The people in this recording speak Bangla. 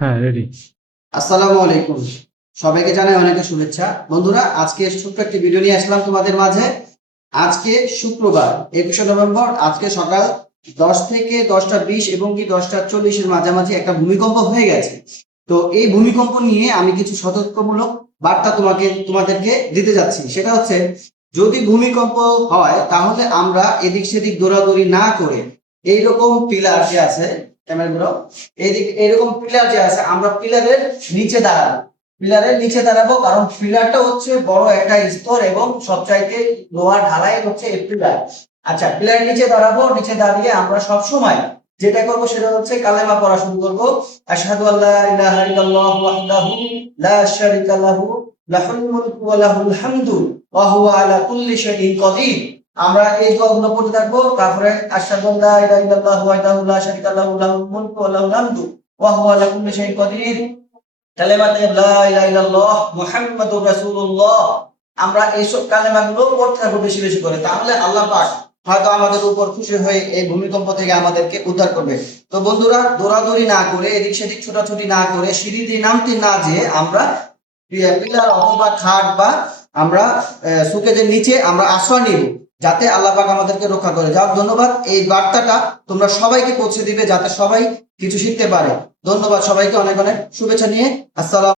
হ্যাঁ, রেডি। আসসালামু আলাইকুম। সবাইকে জানাই অনেক শুভেচ্ছা। বন্ধুরা, আজকে ছোট্ট একটি ভিডিও নিয়ে আসলাম তোমাদের মাঝে। আজকে শুক্রবার 21শে নভেম্বর। আজকে সকাল 10 থেকে 10টা 20 এবং কি 10টা 40-এর মাঝামাঝি একটা ভূমিকম্প হয়ে গেছে। তো এই ভূমিকম্প নিয়ে আমি কিছু সতর্কমূলক বার্তা তোমাদেরকে দিতে যাচ্ছি। সেটা হচ্ছে, যদি ভূমিকম্প হয় তাহলে আমরা এদিক সেদিক দৌড়াদৌড়ি না করে এইরকম পিলার যে আছে, ক্যামেরাগুলো এইরকম পিলার যে আছে, আমরা পিলারের নিচে দাঁড়াবো। কারণ পিলারটা হচ্ছে বড় একটা স্তর এবং সবচাইতে লোহার ঢালাই হচ্ছে এই পিলার। আচ্ছা, পিলারের নিচে দাঁড়াবো। নিচে দাঁড়িয়ে আমরা সব সময় যেটা করব সেটা হচ্ছে কালেমা পড়া শুরু করব। আশহাদু আল্লা ইলাহা ইল্লাল্লাহু ওয়াহদাহু লা শারীকা লাহু লাহুল মুলকু ওয়া লাহুল হামদু ওয়া হুয়া আলা কুল্লি শাইইন কাদির। আমরা এই দোয়াগুলো পড়তে থাকবো। তারপরে আশহাদু আল্লা ইলাহা ইল্লাল্লাহু ওয়াহদাহু লা শারীকা লাহু লাহুল মুলকু ওয়া লাহুল হামদু ওয়া হুয়া আলা কুল্লি শাইইন কাদির। কালেমাতে লা ইলাহা ইল্লাল্লাহ মুহাম্মাদুর রাসূলুল্লাহ। আমরা এইসব কালেমাগুলো পড়তে থাকবো বেশি বেশি করে, তাহলে আল্লাহ পাক হয়তো আমাদের উপর খুশি হয়ে এই ভূমিকম্প থেকে আমাদেরকে উদ্ধার করবে। তো বন্ধুরা, দৌড়াদৌড়ি না করে, এদিক সেদিক ছোটাছুটি না করে, সিঁড়ি দিয়ে নামতে না যেয়ে আমরা পিলার অথবা খাট বা আমরা সুকেজের নিচে আমরা আশ্রয় নিব, যাতে আল্লাহ পাক আমাদেরকে রক্ষা করে। যাও, ধন্যবাদ। এই বার্তাটা তোমরা সবাইকে পৌঁছে দিবে যাতে সবাই কিছু শিখতে পারে। ধন্যবাদ সবাইকে, অনেক অনেক শুভেচ্ছা নিয়ে। আসসালাম।